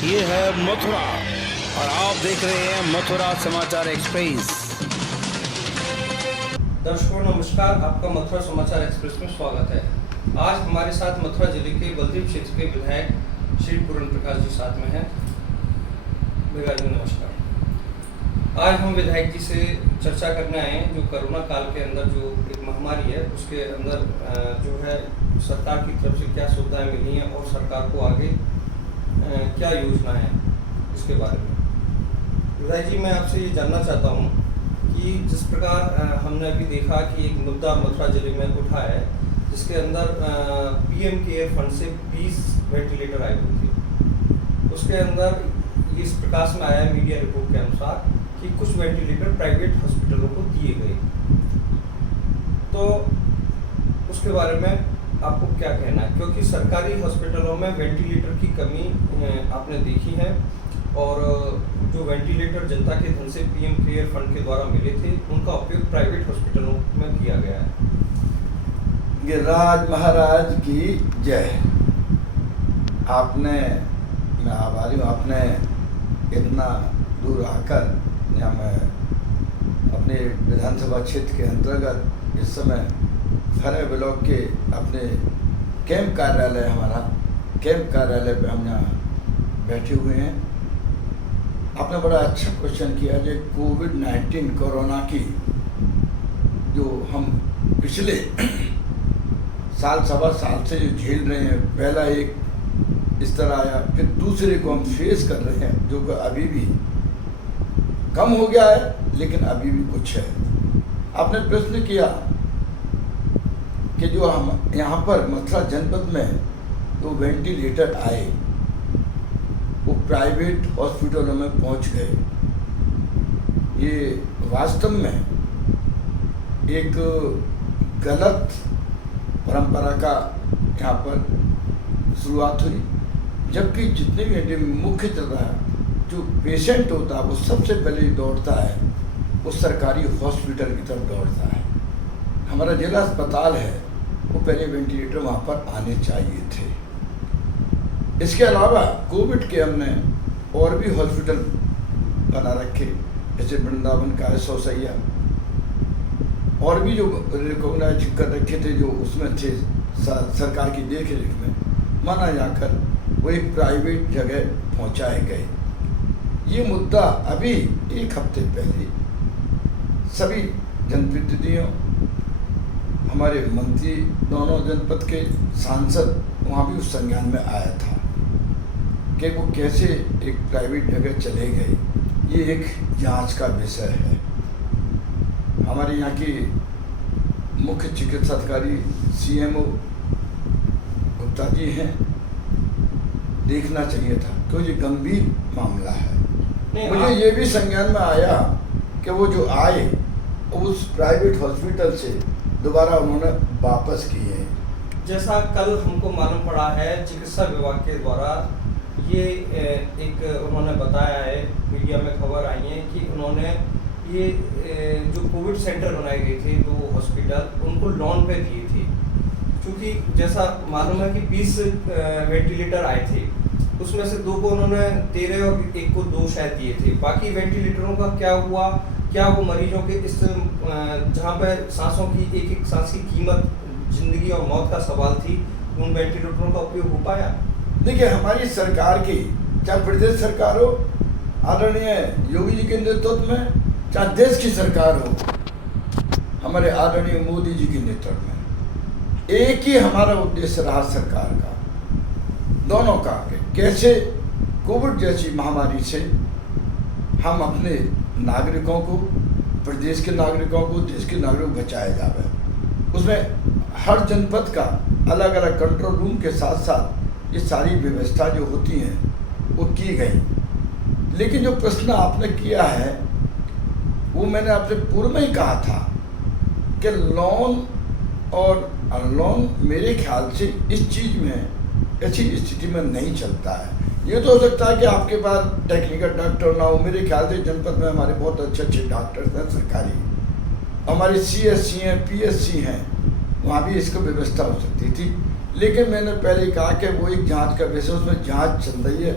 ये है मथुरा और आप देख रहे हैं मथुरा समाचार एक्सप्रेस। दर्शकों नमस्कार, आपका मथुरा समाचार एक्सप्रेस में स्वागत है। आज हमारे साथ मथुरा जिले के बलदेव क्षेत्र के विधायक श्री पूर्ण प्रकाश जी साथ में हैं। विधायक जी नमस्कार। आज हम विधायक जी से चर्चा करने आए हैं जो कोरोना काल के अंदर जो एक महामारी है उसके अंदर जो है सरकार की तरफ से क्या सुविधाएं मिली हैं और सरकार को आगे क्या योजना है इसके बारे में। विधायक जी, मैं आपसे ये जानना चाहता हूँ कि जिस प्रकार हमने अभी देखा कि एक मुद्दा मथुरा जिले में उठा है जिसके अंदर पीएम केयर फंड से 20 वेंटिलेटर आए हुए थे। उसके अंदर इस प्रकाश में आया मीडिया रिपोर्ट के अनुसार कि कुछ वेंटिलेटर प्राइवेट हॉस्पिटलों को दिए गए। तो उसके बारे में आपको क्या कहना है, क्योंकि सरकारी हॉस्पिटलों में वेंटिलेटर की कमी आपने देखी है और जो वेंटिलेटर जनता के धन से पीएम केयर फंड के द्वारा मिले थे उनका उपयोग प्राइवेट हॉस्पिटलों में किया गया है। गिरिराज महाराज की जय। मैं आभारी हूँ, आपने इतना दूर आकर यहाँ मैं अपने विधानसभा क्षेत्र के अंतर्गत इस समय फरे ब्लॉक के अपने कैंप कार्यालय पे हम यहाँ बैठे हुए हैं। आपने बड़ा अच्छा क्वेश्चन किया जो कोविड-19 कोरोना की जो हम पिछले सवा साल से जो झेल रहे हैं, पहला एक इस तरह आया, फिर दूसरे को हम फेस कर रहे हैं जो अभी भी कम हो गया है लेकिन अभी भी कुछ है। आपने प्रश्न किया कि जो हम यहाँ पर मथुरा जनपद में जो वेंटिलेटर आए वो प्राइवेट हॉस्पिटलों में पहुँच गए। ये वास्तव में एक गलत परंपरा का यहाँ पर शुरुआत हुई, जबकि जितने भी मुख्य चल रहा है जो पेशेंट होता है वो सबसे पहले दौड़ता है वो सरकारी हॉस्पिटल की तरफ दौड़ता है। हमारा जिला अस्पताल है वो पहले वेंटिलेटर वहाँ पर आने चाहिए थे। इसके अलावा कोविड के हमने और भी हॉस्पिटल बना रखे, जैसे वृंदावन का है, सौसैया, और भी जो रिकॉग्नाइज कर रखे थे जो उसमें थे सरकार की देख रेख में, माना जाकर वो एक प्राइवेट जगह पहुँचाए गए। ये मुद्दा अभी एक हफ्ते पहले सभी जनप्रतिनिधियों, हमारे मंत्री, दोनों जनपद के सांसद वहाँ भी उस संज्ञान में आया था कि वो कैसे एक प्राइवेट जगह चले गए। ये एक जांच का विषय है। हमारे यहाँ की मुख्य चिकित्सा अधिकारी CMO गुप्ता जी हैं, देखना चाहिए था क्योंकि ये गंभीर मामला है। मुझे ये भी संज्ञान में आया कि वो जो आए उस प्राइवेट हॉस्पिटल से दोबारा उन्होंने वापस किए। जैसा कल हमको मालूम पड़ा है चिकित्सा विभाग के द्वारा ये एक उन्होंने बताया है, मीडिया में खबर आई है कि उन्होंने ये जो कोविड सेंटर बनाए गए थे दो हॉस्पिटल उनको लोन पे दिए थे, क्योंकि जैसा मालूम है कि 20 वेंटिलेटर आए थे, उसमें से 2 को उन्होंने 13 और 1 को 2 शायद दिए थे। बाकी वेंटिलेटरों का क्या हुआ, क्या वो मरीजों के इस जहाँ पे सांसों की एक सांस की कीमत जिंदगी और मौत का सवाल थी, उन वेंटिलेटरों का उपयोग हो पाया? देखिए, हमारी सरकार की, चाहे प्रदेश सरकार हो आदरणीय योगी जी के नेतृत्व में, चाहे देश की सरकार हो हमारे आदरणीय मोदी जी के नेतृत्व में, एक ही हमारा उद्देश्य रहा सरकार का, दोनों का, कैसे कोविड जैसी महामारी से हम अपने नागरिकों को, प्रदेश के नागरिकों को, देश के नागरिकों को बचाया जाए। उसमें हर जनपद का अलग अलग कंट्रोल रूम के साथ साथ ये सारी व्यवस्था जो होती हैं वो की गई। लेकिन जो प्रश्न आपने किया है वो मैंने आपसे पूर्व में ही कहा था कि लोन और अनलोन मेरे ख्याल से इस चीज़ में ऐसी स्थिति में नहीं चलता है। ये तो हो सकता है कि आपके पास टेक्निकल डॉक्टर ना हो, मेरे ख्याल से जनपद में हमारे बहुत अच्छे अच्छे डॉक्टर्स हैं सरकारी, हमारे CSC हैं, PSC हैं, वहाँ भी इसकी व्यवस्था हो सकती थी। लेकिन मैंने पहले ही कहा कि वो एक जांच का विषय, उसमें जांच चल रही है।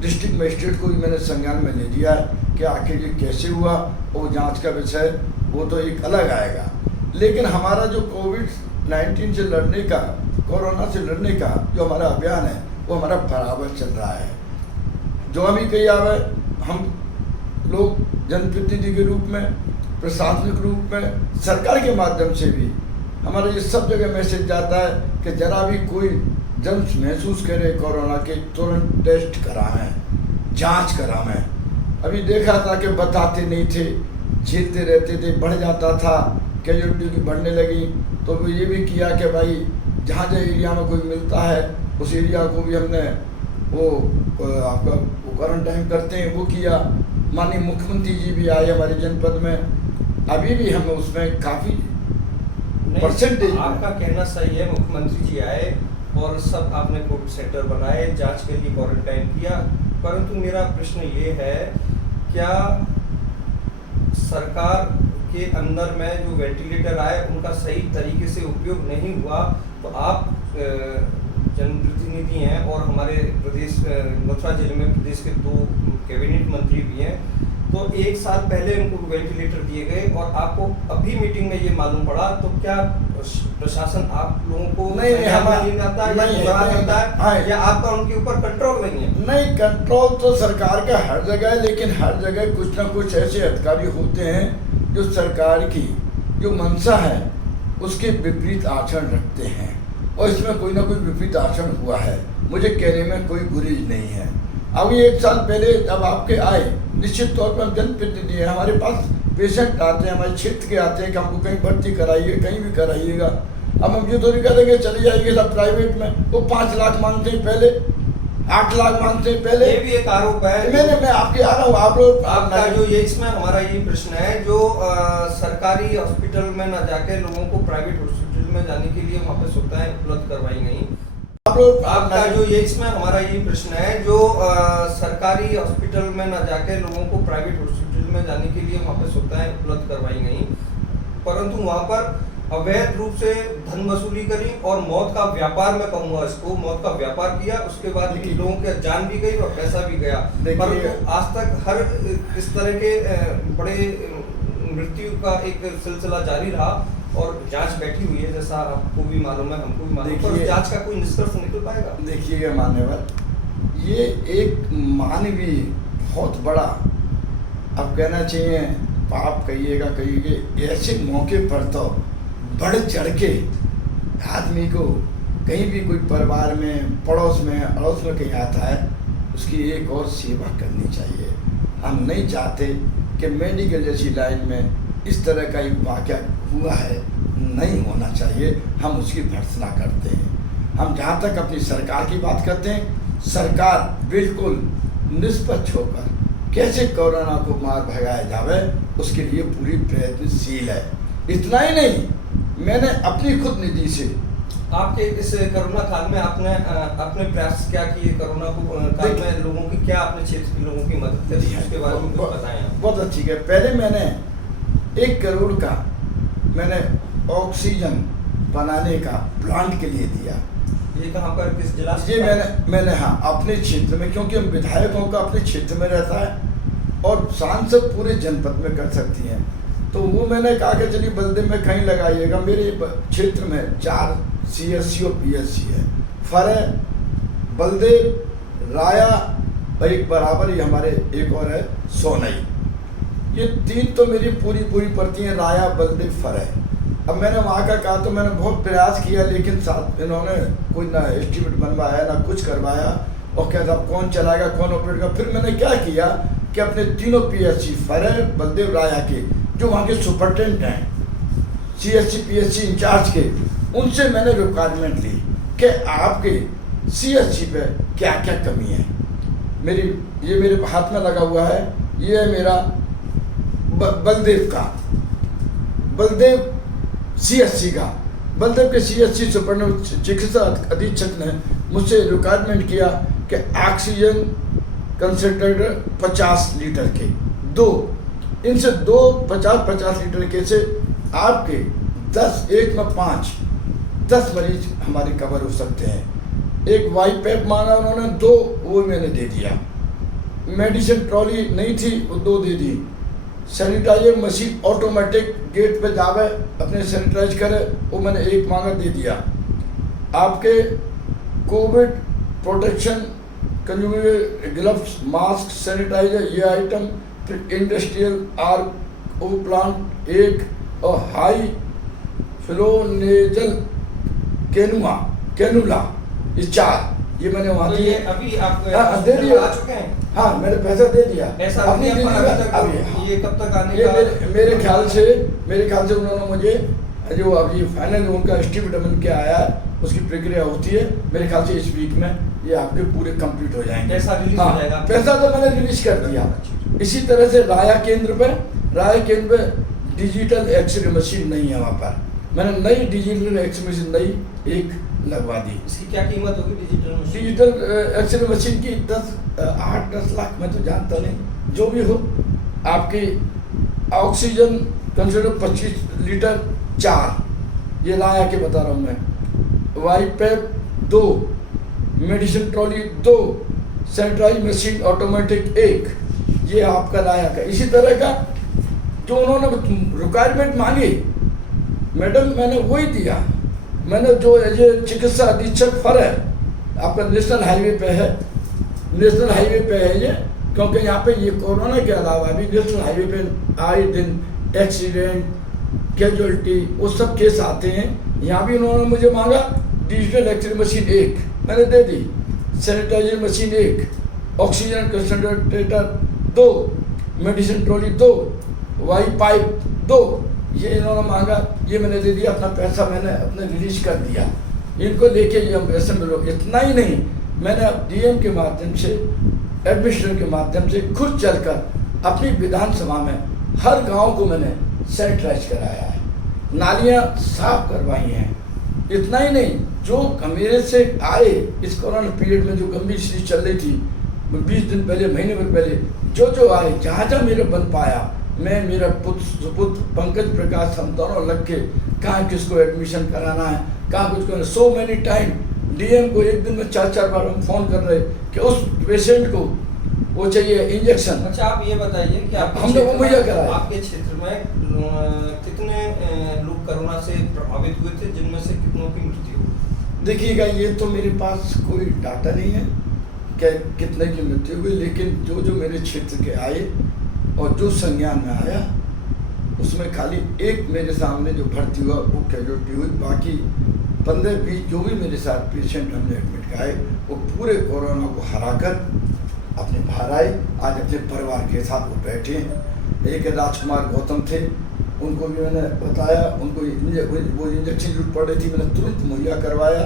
डिस्ट्रिक्ट मजिस्ट्रेट को भी मैंने संज्ञान में ले लिया है कि आखिर ये कैसे हुआ, वो जांच का विषय वो तो एक अलग आएगा। लेकिन हमारा जो कोविड-19 से लड़ने का, कोरोना से लड़ने का जो हमारा अभियान है वो हमारा बराबर चल रहा है। जो भी कहीं आवे, हम लोग जनप्रतिनिधि के रूप में, प्रशासनिक रूप में, सरकार के माध्यम से भी हमारा ये सब जगह मैसेज जाता है कि जरा भी कोई जन महसूस करे कोरोना के, तुरंत टेस्ट कराएं, जांच कराएं। अभी देखा था कि बताते नहीं थे, झेलते रहते थे, बढ़ जाता था, कैजुअलिटी की बढ़ने लगी। तो ये भी किया कि भाई जहाँ जहाँ एरिया में कोई मिलता है उस एरिया को भी हमने वो आपका क्वारंटाइन करते हैं वो किया। माननीय मुख्यमंत्री जी भी आए हमारे जनपद में, अभी भी हमें उसमें काफ़ी परसेंटेज। आपका कहना सही है, मुख्यमंत्री जी आए और सब आपने कोविड सेंटर बनाए, जांच के लिए क्वारंटाइन किया, परंतु मेरा प्रश्न ये है, क्या सरकार के अंदर में जो वेंटिलेटर आए उनका सही तरीके से उपयोग नहीं हुआ? तो आप जनप्रतिनिधि हैं और हमारे प्रदेश मथुरा जिले में प्रदेश के 2 कैबिनेट मंत्री भी हैं, तो 1 साल पहले उनको वेंटिलेटर दिए गए और आपको अभी मीटिंग में ये मालूम पड़ा, तो क्या प्रशासन आप लोगों को नहीं आता है या आपका उनके ऊपर कंट्रोल नहीं है? नहीं, कंट्रोल तो सरकार का हर जगह है, लेकिन हर जगह कुछ ना कुछ ऐसे अधिकारी होते हैं जो सरकार की जो मंशा है उसके विपरीत आचरण रखते हैं, और इसमें कोई ना कोई विपरीत आचरण हुआ है। मुझे कहने में कोई गुरेज नहीं है। अभी 1 साल पहले जब आपके आए, निश्चित तौर पर हम जनप्रतिनिधि हैं, हमारे पास पेशेंट आते हैं, हमारे क्षेत्र के आते हैं कि हमको कहीं भर्ती कराइए, कहीं भी कराइएगा। अब हम ये थोड़ी कह देंगे चले जाइए सब प्राइवेट में, वो 5 लाख मांगते हैं पहले, 8 लाख मांगते हैं पहले। ये भी एक आरोप है। मैं आपके आ रहा हूँ, आप लोग आपका जो ये इसमें हमारा ये प्रश्न है, जो सरकारी हॉस्पिटल में न जाके लोगों को प्राइवेट हॉस्पिटल में जाने के लिए वहाँ पे सुविधाएं उपलब्ध करवाई गई। आपका जो ये इसमें हमारा ये प्रश्न है, जो सरकारी हॉस्पिटल में न जाके लोगों को प्राइवेट हॉस्पिटल में जाने के लिए वहाँ पे सुविधाएं उपलब्ध करवाई गई, परंतु वहाँ पर अवैध रूप से धन वसूली करी और मौत का व्यापार, मैं कहूँगा इसको, मौत का व्यापार किया। उसके बाद भी लोगों के जान भी गई और पैसा भी गया, परंतु आज तक हर इस तरह के बड़े मृत्यु का एक सिलसिला जारी रहा और जांच बैठी हुई है, जैसा आपको भी मालूम है, हमको भी मालूम है, पर जांच का कोई निष्कर्ष निकल पाएगा? देखिएगा मान्यवर, ये एक मानवीय बहुत बड़ा, अब कहना चाहिए पाप कहिएगा, कहिए ऐसे मौके पर तो बढ़ चढ़ के आदमी को कहीं भी कोई परिवार में, पड़ोस में, अड़ोस में कहीं आता है, उसकी एक और सेवा करनी चाहिए। हम नहीं चाहते कि मेडिकल जैसी लाइन में इस तरह का एक वाक़या हुआ है, नहीं होना चाहिए, हम उसकी भर्त्सना करते हैं। हम जहाँ तक अपनी सरकार की बात करते हैं, सरकार बिल्कुल निष्पक्ष होकर कैसे कोरोना को मार भगाया जावे उसके लिए पूरी प्रयत्नशील है। इतना ही नहीं, मैंने अपनी खुद निधि से, आपके इस कोरोना काल में आपने अपने प्रयास क्या किए? कोरोना को काल में लोगों की क्या, अपने क्षेत्र के लोगों की मदद करी, उसके बारे में कुछ बताएं। बहुत अच्छी है। पहले मैंने 1 करोड़ का मैंने ऑक्सीजन बनाने का प्लांट के लिए दिया। ये कहाँ पर, किस जिला से? ये मैंने हाँ अपने क्षेत्र में, क्योंकि हम विधायकों का अपने क्षेत्र में रहता है और सांसद पूरे जनपद में कर सकती हैं, तो वो मैंने कहा कि चलिए बलदेव में कहीं लगाइएगा। मेरे क्षेत्र में 4 CSC और PSC है, फरे, बलदेव, राया और एक बराबर ही हमारे एक और है सोनई। ये 3 तो मेरी पूरी पड़ती हैं, राया, बलदेव, फरे। अब मैंने वहाँ का कहा तो मैंने बहुत प्रयास किया, लेकिन साथ इन्होंने कोई ना एस्टिमेट बनवाया ना कुछ करवाया, और कहता कौन चलाएगा, कौन ऑपरेट करेगा। फिर मैंने क्या किया कि अपने तीनों PSC, फरे, बलदेव, राया के जो वहाँ के सुपरटेंडेंट हैं, CSC PSC इंचार्ज के, उनसे मैंने रिक्वायरमेंट ली कि आपके CSC पे क्या क्या कमी है। ये मेरे हाथ में लगा हुआ है, ये है मेरा बलदेव का, बलदेव CSC का, बलदेव के CSC सुपरटेंडेंट चिकित्सा अधीक्षक ने मुझसे रिक्वायरमेंट किया कि ऑक्सीजन कंसंट्रेटर 50 लीटर के 2, इनसे 50 लीटर के से आपके 10, 1 में 5, 10 मरीज हमारे कवर हो सकते हैं। एक वाई पैप मांगा उन्होंने 2, वो मैंने दे दिया। मेडिसिन ट्रॉली नहीं थी, वो 2 दे दी। सैनिटाइजर मशीन ऑटोमेटिक गेट पे जावे अपने सैनिटाइज करे, वो मैंने 1 मांगा दे दिया। आपके Covid protection consumable gloves, mask, sanitizer, ये आइटम, फिर इंडस्ट्रियल आर ओ प्लांट 1 और हाई फ्लो नेजल कैनुला, ये 4 ये मैंने वहाँ तो दिए। ये अभी आप दे दिए, आ चुके हैं? हाँ मैंने पैसा दे दिया। ऐसा अपनी अभी दीदी का अभी ये कब तक आने ये का? मेरे ख्याल से उन्होंने मुझे जो अभी फाइनल उनका एस्टिमेट बन के आया है, उसकी प्रक्रिया होती है, मेरे ख्याल से इस वीक में ये आपके पूरे कंप्लीट हो जाएंगे। पैसा रिलीज हो जाएगा? पैसा तो मैंने रिलीज कर दिया। इसी तरह से राया केंद्र पे डिजिटल एक्सरे मशीन नहीं है, वहाँ पर मैंने नई डिजिटल एक्सरे मशीन नई 1 लगवा दी। इसकी क्या कीमत होगी digital machine? Digital x ray machine की 8-10 लाख, मैं तो जानता नहीं, जो भी हो। आपकी ऑक्सीजन कंसिडर 25 लीटर 4, ये लाया के बता रहा हूँ मैं। BiPAP 2, medicine trolley 2, sanitize machine automatic 1, ये आपका लाया का। इसी तरह का जो उन्होंने रिक्वायरमेंट मांगी मैडम, मैंने वही दिया। मैंने जो ये चिकित्सा अधीक्षक फर है आपका नेशनल हाईवे पे है ये, क्योंकि यहाँ पे ये कोरोना के अलावा भी नेशनल हाईवे पे आए दिन एक्सीडेंट, कैजुअलिटी, वो सब केस आते हैं। यहाँ भी उन्होंने मुझे मांगा डिजिटल एक्सरे मशीन 1, मैंने दे दी। Sanitiser machine 1, oxygen concentrator 2, medicine trolley 2, Y pipe 2, ये इन्होंने मांगा, ये मैंने दे दिया। अपना पैसा मैंने अपने रिलीज कर दिया। इनको लेके ये हम पैसे मिलो। इतना ही नहीं, मैंने अब डीएम के माध्यम से, एडमिनिस्ट्रेशन के माध्यम से खुद चलकर अपनी विधानसभा में हर गांव को मैंने सैनिटाइज कराया है, नालियां साफ करवाई हैं। इतना ही नहीं, जो मेरे से आए इस कोरोना पीरियड में जो गंभीर स्थिति चल रही थी 20 दिन पहले, महीने भर पहले, जो आए, जहाँ मेरे बन पाया, मैं, मेरा सुपुत्र पंकज प्रकाश, हम दोनों लग के कहाँ किसको एडमिशन कराना है, कहाँ कुछ करना। सो मैनी टाइम डीएम को एक दिन में 4 बार हम फोन कर रहे कि उस पेशेंट को वो चाहिए इंजेक्शन। अच्छा, आप ये बताइए कि हम लोग मुहैया कराए। आपके क्षेत्र में कितने लोग कोरोना से प्रभावित हुए थे, जिनमें से कितनों की मृत्यु हुई? देखिएगा, ये तो मेरे पास कोई डाटा नहीं है कि कितने की मृत्यु हुई, लेकिन जो मेरे क्षेत्र के आए और जो संज्ञान में आया, उसमें खाली एक मेरे सामने जो भर्ती हुआ वो कैजुअलिटी हुई। बाकी 15-20 जो भी मेरे साथ पेशेंट हमने एडमिट कराए, वो पूरे कोरोना को हराकर अपने बाहर आए। आज अपने परिवार के साथ वो बैठे हैं। एक राजकुमार गौतम थे, उनको भी मैंने बताया, उनको वो इंजेक्शन जरूरत पड़ रही थी, मैंने तुरंत मुहैया करवाया।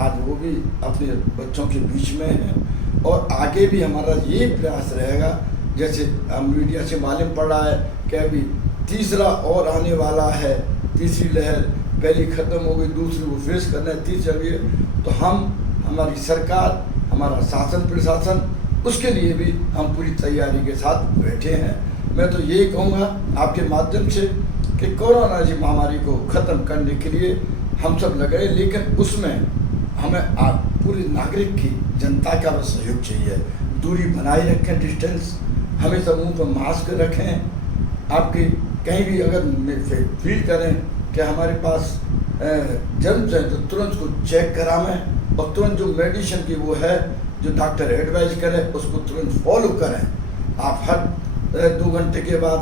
आज वो भी अपने बच्चों के बीच में हैं। और आगे भी हमारा ये प्रयास रहेगा, जैसे मीडिया से मालूम पड़ रहा है कि अभी तीसरा और आने वाला है, तीसरी लहर, पहली ख़त्म हो गई, दूसरी वो फेस करना है, तीसरी। तो हमारी सरकार, हमारा शासन प्रशासन, उसके लिए भी हम पूरी तैयारी के साथ बैठे हैं। मैं तो यही कहूँगा आपके माध्यम से कि कोरोना जी महामारी को ख़त्म करने के लिए हम सब लगे, लेकिन उसमें हमें आप पूरे नागरिक की, जनता का भी सहयोग चाहिए। दूरी बनाए रखें, डिस्टेंस, हमेशा मुंह पर मास्क रखें। आपके कहीं भी अगर फील करें कि हमारे पास जर्म्स हैं, तो तुरंत को चेक करावें और तुरंत जो मेडिसिन की वो है, जो डॉक्टर एडवाइज करे, उसको तुरंत फॉलो करें। आप हर 2 घंटे के बाद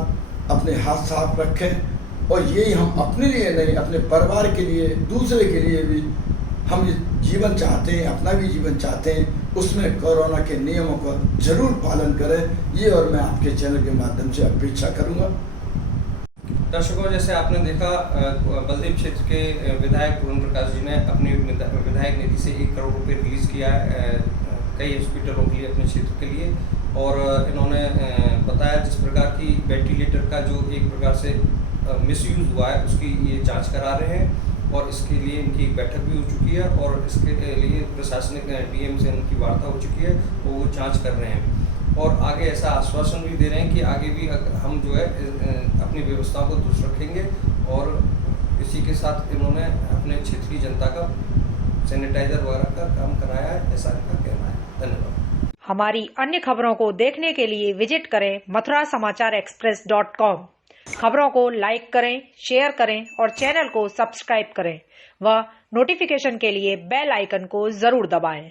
अपने हाथ साफ रखें। और यही हम अपने लिए नहीं, अपने परिवार के लिए, दूसरे के लिए भी हम जीवन चाहते हैं, अपना भी जीवन चाहते हैं, उसमें कोरोना के नियमों का जरूर पालन करें। ये और मैं आपके चैनल के माध्यम से अपेक्षा करूंगा। दर्शकों, जैसे आपने देखा, बलदेव क्षेत्र के विधायक पूर्ण प्रकाश जी ने अपनी विधायक निधि से 1 करोड़ रुपये रिलीज़ किया है कई हॉस्पिटलों के लिए, अपने क्षेत्र के लिए। और इन्होंने बताया जिस प्रकार की वेंटिलेटर का जो एक प्रकार से मिसयूज़ हुआ है, उसकी ये जांच करा रहे हैं। और इसके लिए इनकी एक बैठक भी हो चुकी है, और इसके लिए प्रशासनिक डीएम से उनकी वार्ता हो चुकी है, वो जांच कर रहे हैं। और आगे ऐसा आश्वासन भी दे रहे हैं कि आगे भी हम जो है अपनी व्यवस्था को दुरुस्त रखेंगे और इसी के साथ इन्होंने अपने क्षेत्रीय जनता का सैनिटाइजर वगैरह का काम कराया है, ऐसा इनका कहना है। धन्यवाद। हमारी अन्य खबरों को देखने के लिए विजिट करें mathurasamacharexpress.com। खबरों को लाइक करें, शेयर करें और चैनल को सब्सक्राइब करें व नोटिफिकेशन के लिए बेल आइकन को जरूर दबाएं।